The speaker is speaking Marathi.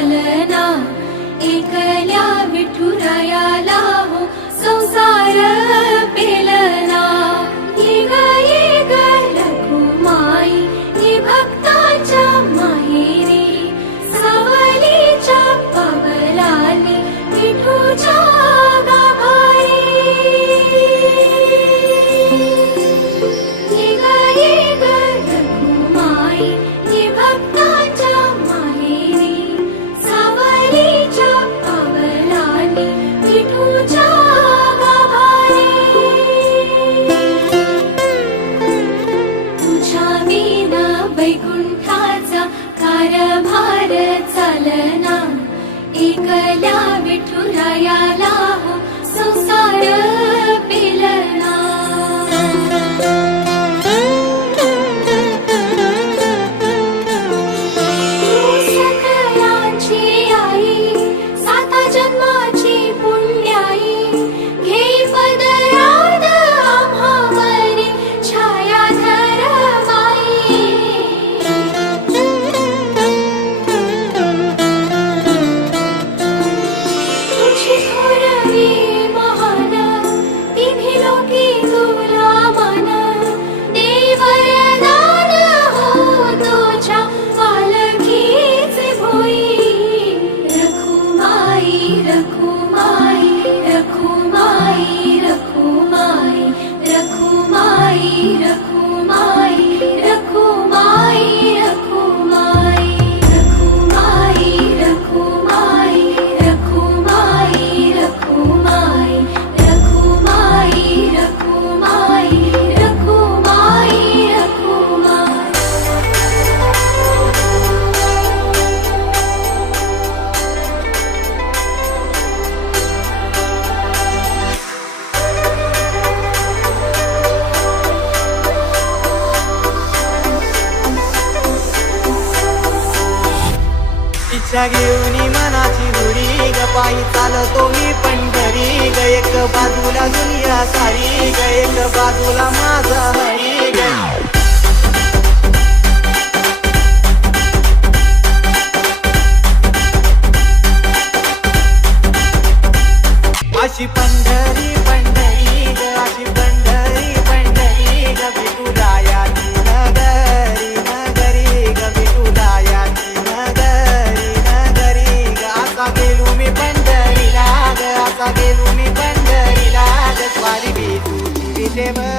चालना, एकल्या विठुरायाला हो संसार पेलना। ये ग रखुमाई ये भक्ताच्या माहेरी, सावलीच्या पावलाली विठूच्या गाभारी। ये ग रखुमाई ये भक्ताच्या माहेरी, सावलीच्या पावलाली विठूच्या गाभारी। तुझ्या विना वैकुंठाचा कारभार चालना, एकल्या विठुरायाला हो संसार पेलना। सकलांची आई, साता जन्माची पुण्याई, घेई पदरात आम्हावरी छायाधर माई। तुझी थोरवी महान, तिन्ही लोकी तुला मान, देई वरदान हो तुझ्या पालखीचे भोई। रखुमाई रखुमाई रखुमाई रखुमाई रखुमाई रखुमाई रखुमाई रखुमाई रखुमाई रखुमाई रखुमाई रखुमाई रखुमाई रखुमाई रखुमाई रखुमाई। इच्छा घेऊनी मनाची हुरी ग, पायी चालतो मी पंढरी ग। एक बाजूला दुनिया सारी ग, एक बाजूला माझा हरी ग। अशी पंढरी पंढरी ग, अशी पंढरी पंढरी ग, विठुरायाची नगरी नगरी ग, विठुरायाची नगरी नगरी ग। असा गेलो मी पंढरीला ग, असा गेलो मी पंढरीला ग, स्वारी विठूची विटेवर